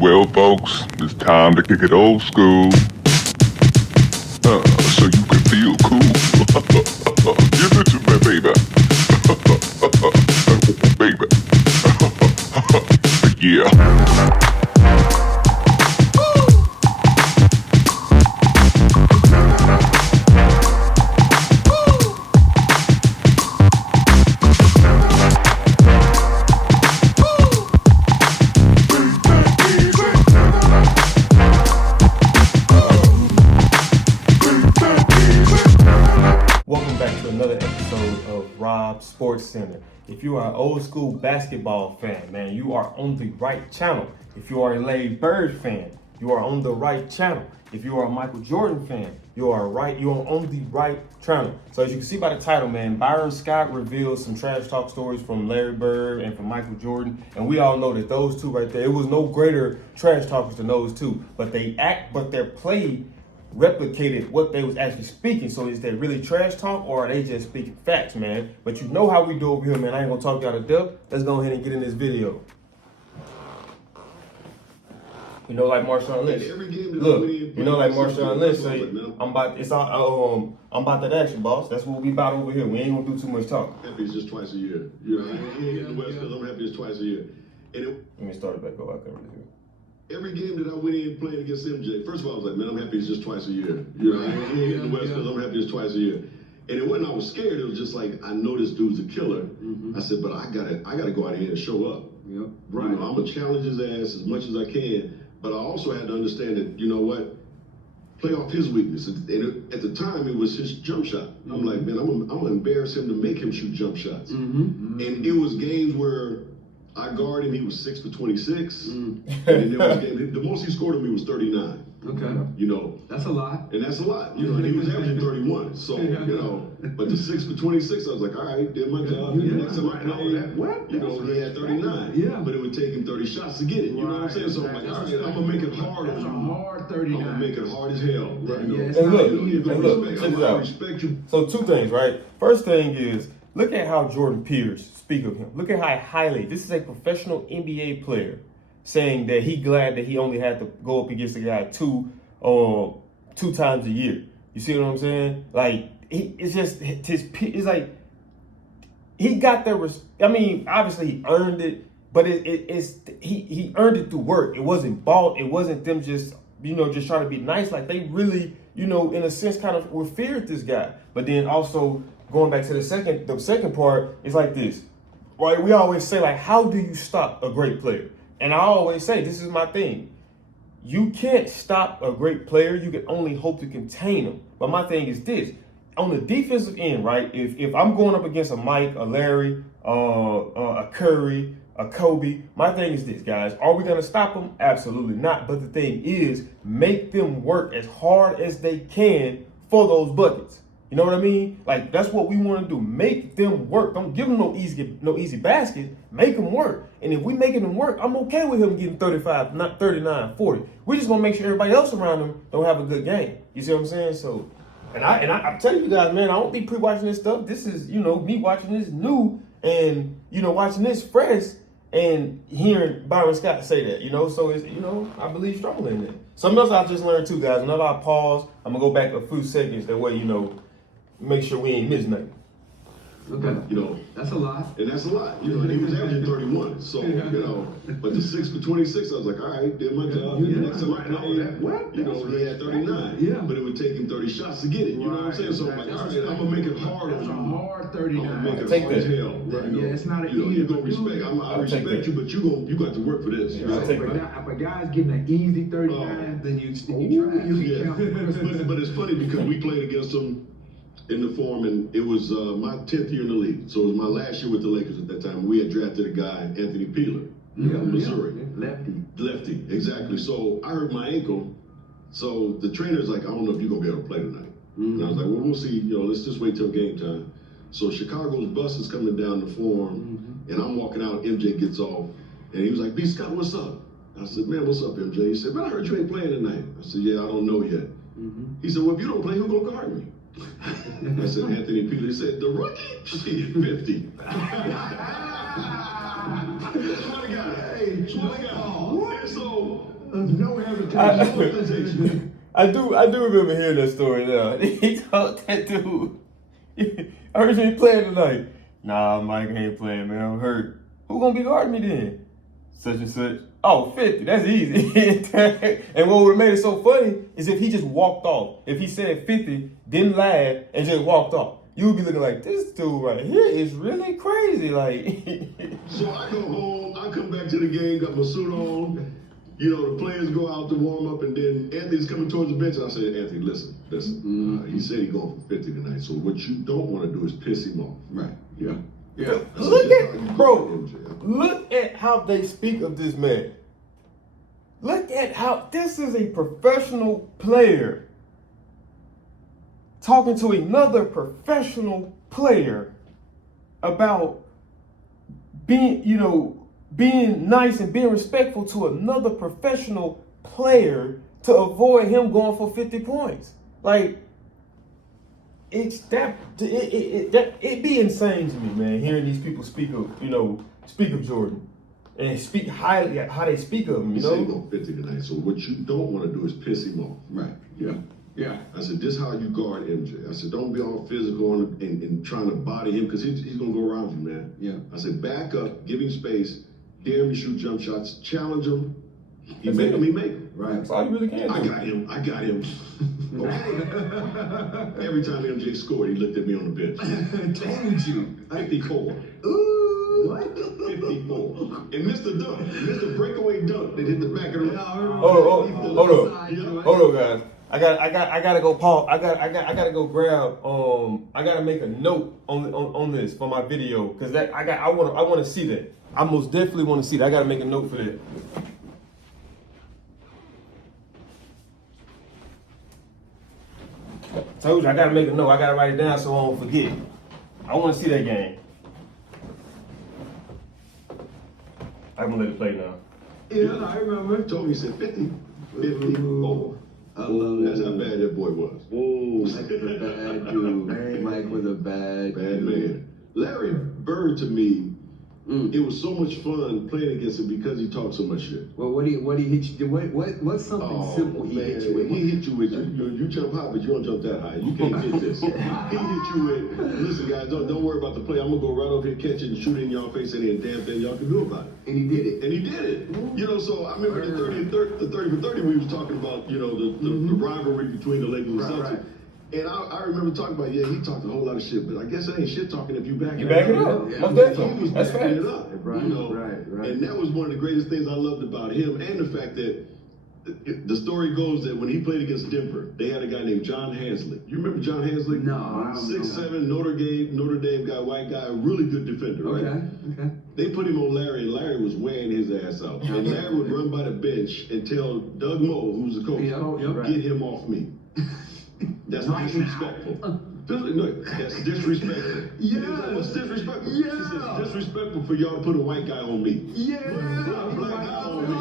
Well, folks, it's time to kick it old school. So you can feel cool. Give it to me, baby. Baby. Yeah. Welcome back to another episode of Rob Sports Center. If you are an old school basketball fan, man, you are on the right channel. If you are a Larry Bird fan, you are on the right channel. If you are a Michael Jordan fan, you are on the right channel. So as you can see by the title, man, Byron Scott reveals some trash talk stories from Larry Bird and from Michael Jordan. And we all know that those two right there, it was no greater trash talkers than those two. But their play replicated what they was actually speaking. So is that really trash talk or are they just speaking facts, man? But you know how we do over here, man. I ain't gonna talk y'all to death. Let's go ahead and get in this video. You know, like Marshawn Lynch. Look, you know, like Marshawn Lynch say, I'm about that action, boss. That's what we about over here. We ain't gonna do too much talking. Happy is just twice a year. You know, I ain't in the West because I'm happy it's twice a year. Let me start it back over. I can't really hear. Every game that I went in playing against MJ, first of all, I was like, man, I'm happy it's just twice a year. You know, I ain't in the West because I'm happy it's twice a year. And it wasn't I was scared. It was just like, I know this dude's a killer. I said, but I gotta go out here and show up. Yep. Right. You know, I'm gonna challenge his ass as much as I can. But I also had to understand that, you know what, play off his weakness. And at the time, it was his jump shot. I'm like, man, I'm gonna embarrass him to make him shoot jump shots. And it was games where I guard him, he was 6 for 26. And then there was games, the most he scored on me was 39. Okay. You know. That's a lot. And that's a lot. You know, and he was averaging 31. So, you know, but the 6 for 26, I was like, all right, did my job. Next time I play, what? you know, he had 39. Yeah. But it would take him 30 shots to get it. You know what I'm saying? So I'm like, all right, I'm going to make it hard That's a on you. hard 39. I'm going to make it hard as hell. Right? Yeah, it's And not look, easy. check it out. Respect you. So two things, right? First thing is, look at how Jordan peers speak of him. Look at how highly, this is a professional NBA player saying that he glad that he only had to go up against the guy two times a year. You see what I'm saying? Like, it's like, he got that, I mean, obviously he earned it, but he earned it through work. It wasn't bought. It wasn't them just, just trying to be nice. Like, they really, in a sense, kind of were feared this guy. But then also, going back to the second part, it's like this, right? We always say, like, how do you stop a great player? And I always say, this is my thing. You can't stop a great player. You can only hope to contain him. But my thing is this. On the defensive end, right, if I'm going up against a Mike, a Larry, a Curry, a Kobe, my thing is this, guys. Are we going to stop them? Absolutely not. But the thing is, make them work as hard as they can for those buckets. You know what I mean? Like, that's what we want to do. Make them work. Don't give them no easy basket. Make them work. And if we making them work, I'm okay with him getting 35, not 39, 40. We just want to make sure everybody else around him don't have a good game. You see what I'm saying? So, and I'm telling you guys, man, I don't be pre-watching this stuff. This is, me watching this new and, watching this fresh and hearing Byron Scott say that, So it's, I believe strongly in it. Something else I just learned too, guys. Whenever I pause, I'm going to go back a few seconds. That way, make sure we ain't missing nothing. Okay. That's a lot. And that's a lot. And he was averaging 31. So, but the 6 for 26, I was like, all right, did my job. Next time I play, what? he had 39. Yeah. But it would take him 30 shots to get it. You know what I'm saying? So I'm like, all right, I'm going to make it hard on you. That's a hard 39. I'm going to make it Take hard as that. hell. Right? It's not an You're going to respect. I respect you, but you got to work for this. I'll take that. If a guy's getting an easy 39, then you try. Yeah. But it's funny because we played against him in the form, and it was my 10th year in the league. So it was my last year with the Lakers at that time. We had drafted a guy, Anthony Peeler, from Missouri. Lefty, exactly. So I hurt my ankle. So the trainer's like, I don't know if you're going to be able to play tonight. And I was like, well, we'll see. Let's just wait till game time. So Chicago's bus is coming down the form, and I'm walking out. MJ gets off, and he was like, B. Scott, what's up? I said, man, what's up, MJ? He said, man, I heard you ain't playing tonight. I said, yeah, I don't know yet. He said, well, if you don't play, who's going to guard me? I said, Anthony Peeler. He said, the rookie? Shit, 50. Smart guy. Hey, Smart guy. And so, no hesitation. I do remember hearing that story now. He told that dude, I heard you playing tonight. Nah, Mike ain't playing, man. I'm hurt. Who gonna be guarding me then? Such and such. Oh, 50. That's easy. And what would have made it so funny is if he just walked off. If he said 50, didn't laugh, and just walked off. You would be looking like, this dude right here is really crazy. Like, so I go home, I come back to the game, got my suit on. You know, the players go out to warm up, and then Anthony's coming towards the bench. And I said, Anthony, listen. He said he's going for 50 tonight. So what you don't want to do is piss him off. Right. Yeah. Look at how they speak of this man. Look at how this is a professional player talking to another professional player about being nice and being respectful to another professional player to avoid him going for 50 points. Like, it be insane to me, man, hearing these people speak of Jordan and speak highly how they speak of him, He said he's going 50 tonight. So what you don't want to do is piss him off. Right. Yeah. Yeah. I said, this is how you guard MJ. I said, don't be all physical and trying to body him because he's going to go around you, man. Yeah. I said, back up, give him space, dare him to shoot jump shots, challenge him. He make him, he make him. Right. That's all you really can do. I got him. Every time MJ scored, he looked at me on the bench. Told you. 54. Ooh. What? 54. And Mr. Dunk, Mr. Breakaway Dunk that hit the back of the Hold on, guys. I gotta go pause. I gotta go grab. I gotta make a note on this for my video because I want to see that. I most definitely want to see that. I gotta make a note for that. Told you I gotta make a note. I gotta write it down so I don't forget. I want to see that game. I'm gonna let it play now. Yeah, I remember. Told me he said 50. 54. I love That's how bad that boy was. Whoa, Mike was a bad dude. Mike was a bad dude. Man. Larry Bird, to me, it was so much fun playing against him because he talked so much shit. Well, what he hit you? What's something simple he hit you with? He hit you with you jump high, but you don't jump that high. You can't hit this. He hit you with, listen, guys, don't worry about the play. I'm gonna go right over here, catch it, and shoot it in y'all face, and ain't a damn thing y'all can do about it. And he did it. And he did it. You know, so I remember the 30 for 30 we was talking about, the rivalry between the Lakers and Celtics. Right. And I remember talking about, he talked a whole lot of shit, but I guess it ain't shit talking if you back it up. Yeah. Most definitely. He was That's backing facts. it up. Right, right. And that was one of the greatest things I loved about him, and the fact that the story goes that when he played against Denver, they had a guy named John Hansley. You remember John Hansley? No, I don't know. 6'7", Notre Dame guy, white guy, really good defender, right? Okay. They put him on Larry, and Larry was wearing his ass out. And Larry would run by the bench and tell Doug Moe, who's the coach, get him off me. That's disrespectful. No, that's disrespectful. Yeah. What's disrespectful? Yeah. He says it's disrespectful for y'all to put a white guy on me. Yeah. Put a black guy on me.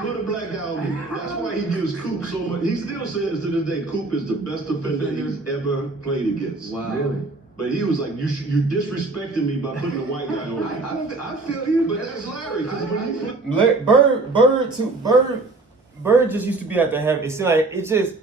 Put a black guy on me. That's why he gives Coop so much. He still says to this day, Coop is the best defender he's ever played against. Wow. Really? But he was like, you disrespecting me by putting a white guy on me. I feel you. But that's Larry. Because when he Bird just used to be out there it seemed like it's just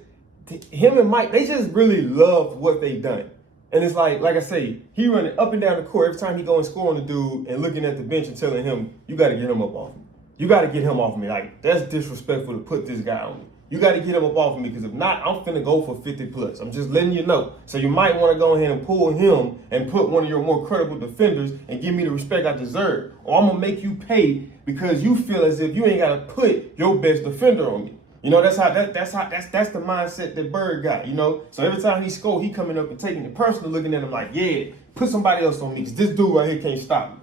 him and Mike, they just really love what they done. And it's like I say, he running up and down the court every time he go and score on the dude and looking at the bench and telling him, you got to get him up off me. You got to get him off me. Like, that's disrespectful to put this guy on me. You got to get him up off of me because if not, I'm finna go for 50 plus. I'm just letting you know. So you might want to go ahead and pull him and put one of your more credible defenders and give me the respect I deserve. Or I'm going to make you pay because you feel as if you ain't got to put your best defender on me. You know, that's the mindset that Bird got, So every time he score, he coming up and taking it personal, looking at him like, yeah, put somebody else on me because this dude right here can't stop me.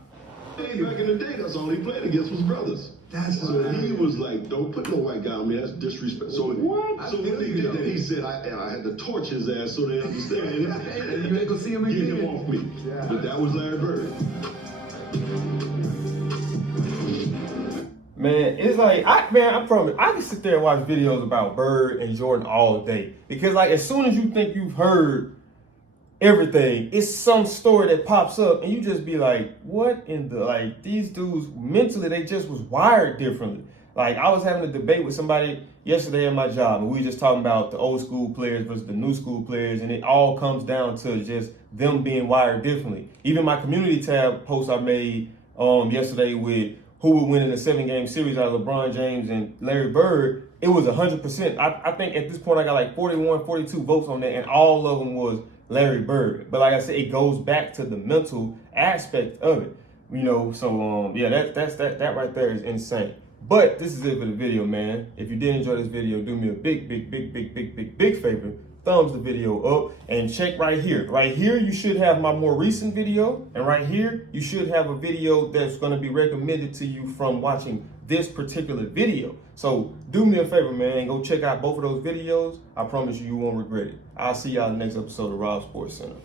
Back in the day, that's all he played against was brothers. So he was like, don't put no white guy on me, that's disrespect. So what? So when he did that, he said, I had to torch his ass so they understand. You ain't gonna see him again. Get him off me. Yeah. But that was Larry Bird. Man, it's like, I promise, I can sit there and watch videos about Bird and Jordan all day. Because, as soon as you think you've heard everything, it's some story that pops up and you just be like, what in the, like, these dudes mentally, they just was wired differently. Like, I was having a debate with somebody yesterday at my job, and we were just talking about the old school players versus the new school players, and it all comes down to just them being wired differently. Even my community tab post I made yesterday with who would win in a 7-game series out of LeBron James and Larry Bird, it was 100%. I think at this point I got like 41, 42 votes on that, and all of them was Larry Bird. But like I said, it goes back to the mental aspect of it, you know. So yeah, that right there is insane. But this is it for the video, man. If you did enjoy this video, do me a big favor. Thumbs the video up and check right here. Right here, you should have my more recent video. And right here, you should have a video that's going to be recommended to you from watching this particular video. So do me a favor, man. Go check out both of those videos. I promise you, you won't regret it. I'll see y'all in the next episode of Rob Sports Center.